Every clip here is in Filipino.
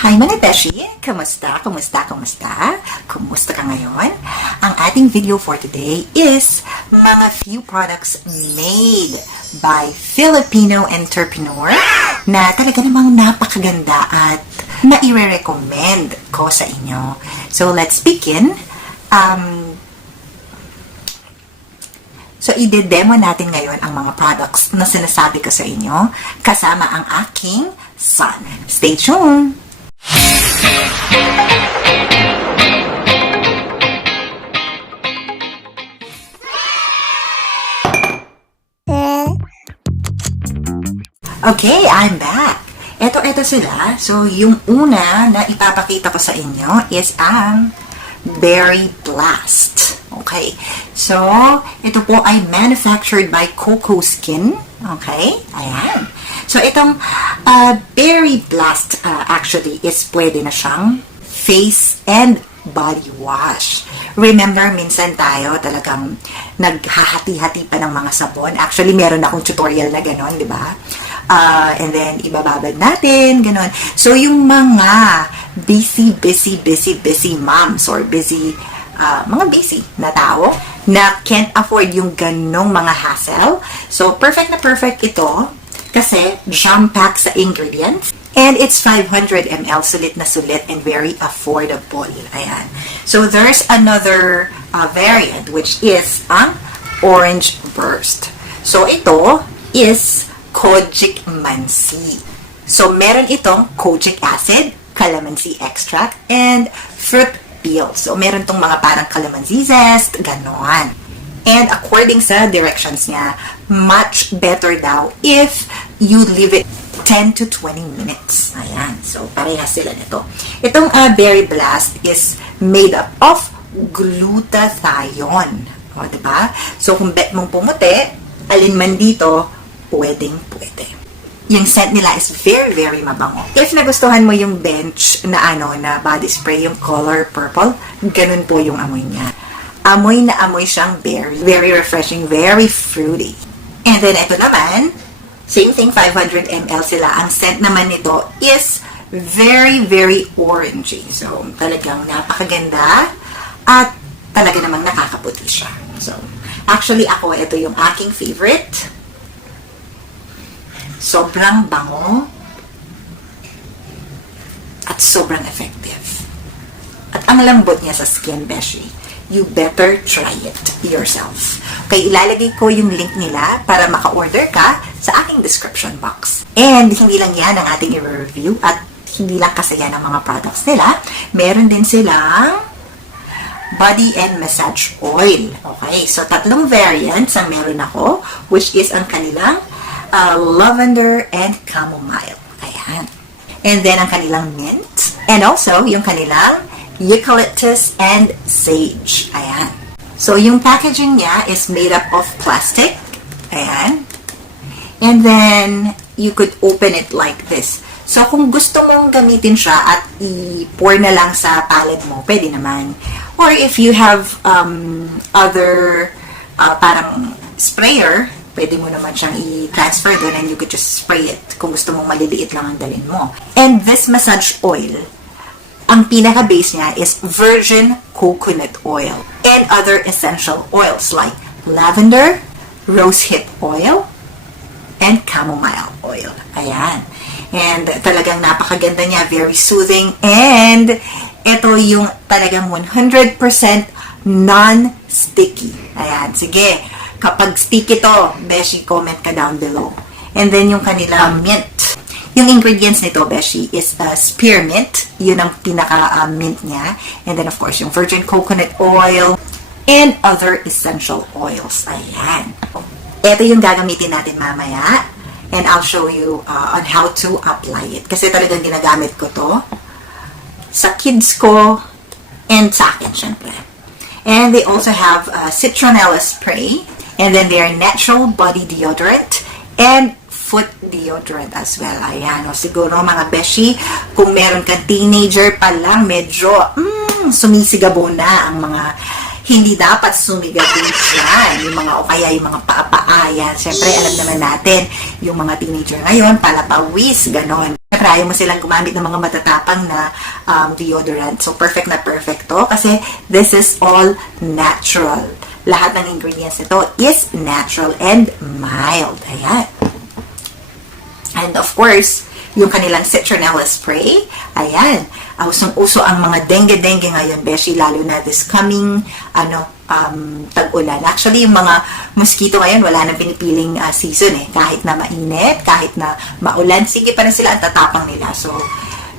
Hi mga beshi! Kumusta? Kumusta? Kumusta? Kumusta ka ngayon? Ang ating video for today is mga few products made by Filipino entrepreneur na talaga namang napakaganda at na-i-recommend ko sa inyo. So let's begin. So, i-demo natin ngayon ang mga products na sinasabi ko sa inyo kasama ang aking son. Stay tuned! Okay, I'm back. Ito sila. So, yung una na ipapakita ko sa inyo is ang Berry Blast. Okay. So, ito po ay manufactured by CocoSkin. Okay. Ayan. So, itong Berry Blast actually is pwede na siyang face and body wash. Remember, minsan tayo talagang naghahati-hati pa ng mga sabon. Actually, meron akong tutorial na gano'n, di ba? And then, ibababad natin, gano'n. So, yung mga busy moms or mga busy na tao na can't afford yung ganong mga hassle. So, perfect na perfect ito kasi jam-pack sa ingredients. And it's 500 ml, sulit na sulit and very affordable. Ayan. So, there's another variant which is ang Orange Burst. So, ito is kojic mansi. So, meron itong kojic acid, calamansi extract, and fruit peel. So, meron tong mga parang calamansi zest, gano'n. And according sa directions niya, much better daw if you leave it 10 to 20 minutes. Ayan. So, parehas sila nito. Itong Berry Blast is made up of glutathione. O, diba? So, kung bet mong pumuti, alin man dito, pwedeng-pwede. Yung scent nila is very mabango. If nagustuhan mo yung bench na na body spray, yung color purple, ganun po yung amoy niya. Amoy na amoy siyang berry. Very refreshing, very fruity. And then ito naman, same thing, 500 ml sila. Ang scent naman nito is very orangey. So, talagang napakaganda at talaga namang nakakaputi siya. So, actually ako, ito yung aking favorite. Sobrang bango at sobrang effective. At ang lambot niya sa skin, beshi. You better try it yourself. Okay, ilalagay ko yung link nila para maka-order ka sa aking description box. And hindi lang yan ang ating i-review at hindi lang kasi yan ang mga products nila. Meron din silang body and massage oil. Okay, so tatlong variants ang meron ako, which is ang kanilang lavender and chamomile. Ayan. And then, ang kanilang mint. And also, yung kanilang eucalyptus and sage. Ayan. So, yung packaging niya is made up of plastic. Ayan. And then, you could open it like this. So, kung gusto mong gamitin siya at i-pour na lang sa palette mo, pwede naman. Or if you have other parang sprayer, pwede mo naman siyang i-transfer doon and you could just spray it kung gusto mong maliliit lang ang dalhin mo. And this massage oil, ang pinaka-base niya is virgin coconut oil and other essential oils like lavender, rosehip oil, and chamomile oil. Ayan. And talagang napakaganda niya, very soothing, and ito yung talagang 100% non-sticky. Ayan, sige. Kapag sticky to, beshi, comment ka down below. And then yung kanilang mint. Yung ingredients nito, beshi, is spearmint. Yun ang pinaka-mint niya. And then, of course, yung virgin coconut oil and other essential oils. Ayan. Ito yung gagamitin natin mamaya. And I'll show you on how to apply it. Kasi talagang ginagamit ko to sa kids ko and sa akin, syempre. And they also have citronella spray. And then their natural body deodorant and foot deodorant as well. Ayan, o siguro mga beshi, kung meron kang teenager pa lang, medyo sumisigabo na ang mga hindi dapat sumigatin siya. Yung mga, o kaya yung mga paa-paa. Yan. Siyempre, alam naman natin, yung mga teenager ngayon, palapawis, ganon. syempre, ayaw mo silang gumamit ng mga matatapang na deodorant. So, perfect na perfect to kasi this is all natural. Lahat ng ingredients nito is natural and mild. Ayan. And of course, yung kanilang citronella spray. Ayan. Usong-uso ang mga dengue-dengue ngayon, beshi, lalo na this coming, tag-ulan. Actually, yung mga mosquito ngayon, wala nang pinipiling season eh. Kahit na mainit, kahit na maulan, sige pa rin sila, ang tatapang nila. So,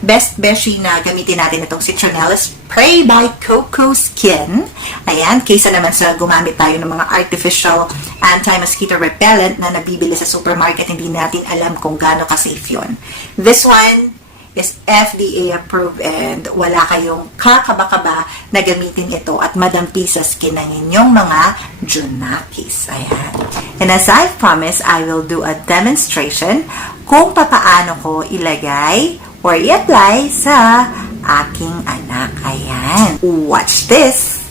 best beshi na gamitin natin itong citronella spray by CocoSkin. Ayan, kaysa naman sa gumamit tayo ng mga artificial anti-mosquito repellent na nabibili sa supermarket, hindi natin alam kung gaano ka-safe yun. This one is FDA approved and wala kayong kakaba-kaba na gamitin ito at madampi sa skin ng inyong mga junakis. Ayan. And as I promised, I will do a demonstration kung papaano ko ilagay or i-apply sa aking anak. Ayan. Watch this!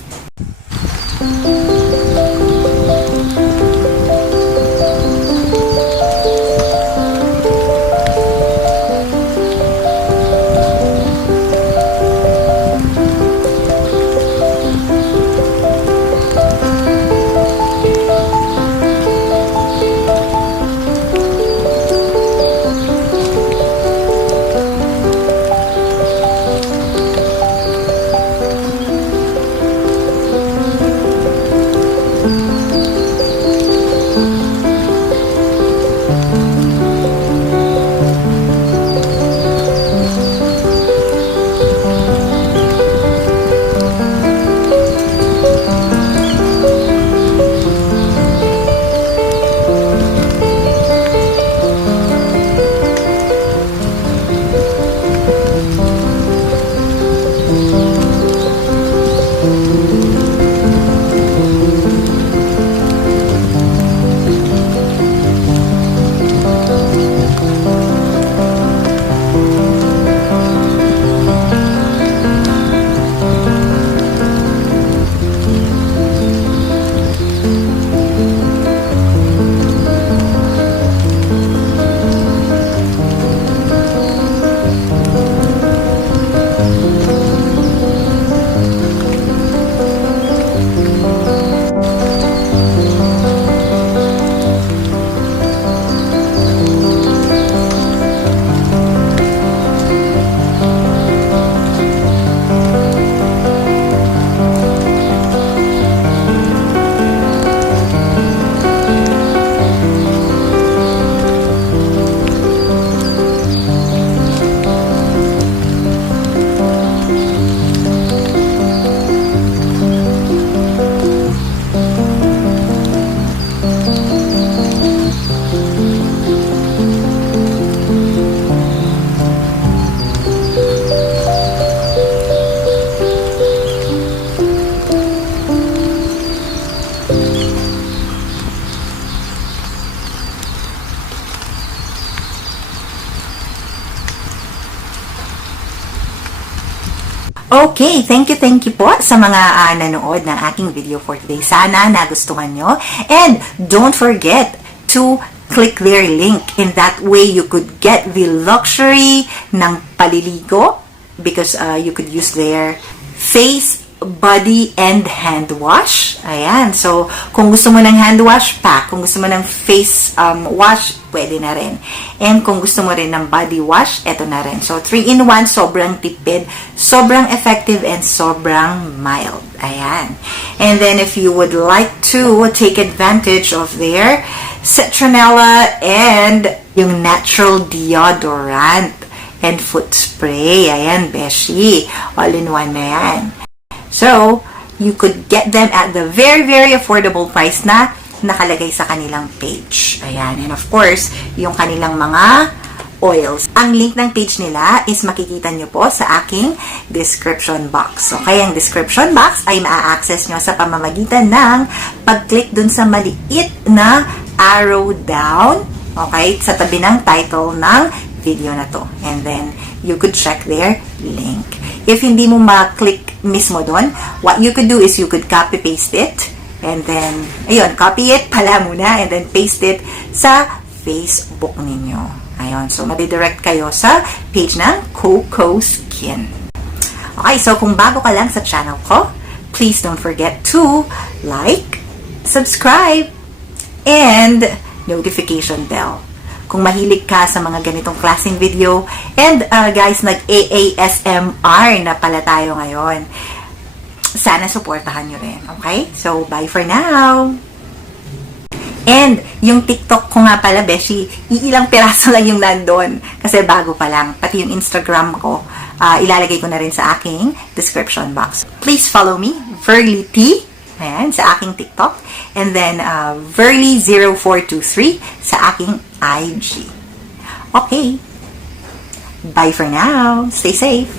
Okay, thank you po sa mga nanood ng aking video for today. Sana nagustuhan nyo. And don't forget to click their link. In that way, you could get the luxury ng paliligo because you could use their face, body, and hand wash. Ayan. So, kung gusto mo ng hand wash, pack. Kung gusto mo ng face wash, pwede na rin. And kung gusto mo rin ng body wash, eto na rin. So, 3-in-1, sobrang tipid, sobrang effective, and sobrang mild. Ayan. And then, if you would like to take advantage of their citronella and yung natural deodorant and foot spray. Ayan, beshi. All-in-one na yan. So, you could get them at the very, very affordable price na nakalagay sa kanilang page. Ayan. And of course, yung kanilang mga oils. Ang link ng page nila is makikita nyo po sa aking description box. So, kaya ang description box ay maa-access nyo sa pamamagitan ng pag-click dun sa maliit na arrow down, okay, sa tabi ng title ng video na to. And then, you could check their link. If hindi mo ma-click mismo doon, what you could do is you could copy-paste it, and then, ayun, copy it pala muna, and then paste it sa Facebook ninyo. Ayun, so madidirect kayo sa page ng CocoSkin. Okay, so kung bago ka lang sa channel ko, please don't forget to like, subscribe, and notification bell. Kung mahilig ka sa mga ganitong klaseng video, and guys, nag-AASMR na pala tayo ngayon. Sana supportahan nyo rin, okay? So, bye for now! And, yung TikTok ko nga pala, Beshi, iilang piraso lang yung nandun. Kasi bago pa lang. Pati yung Instagram ko, ilalagay ko na rin sa aking description box. Please follow me, Verly T, ayan, sa aking TikTok. And then, Verly0423 sa aking IG. Okay. Bye for now. Stay safe.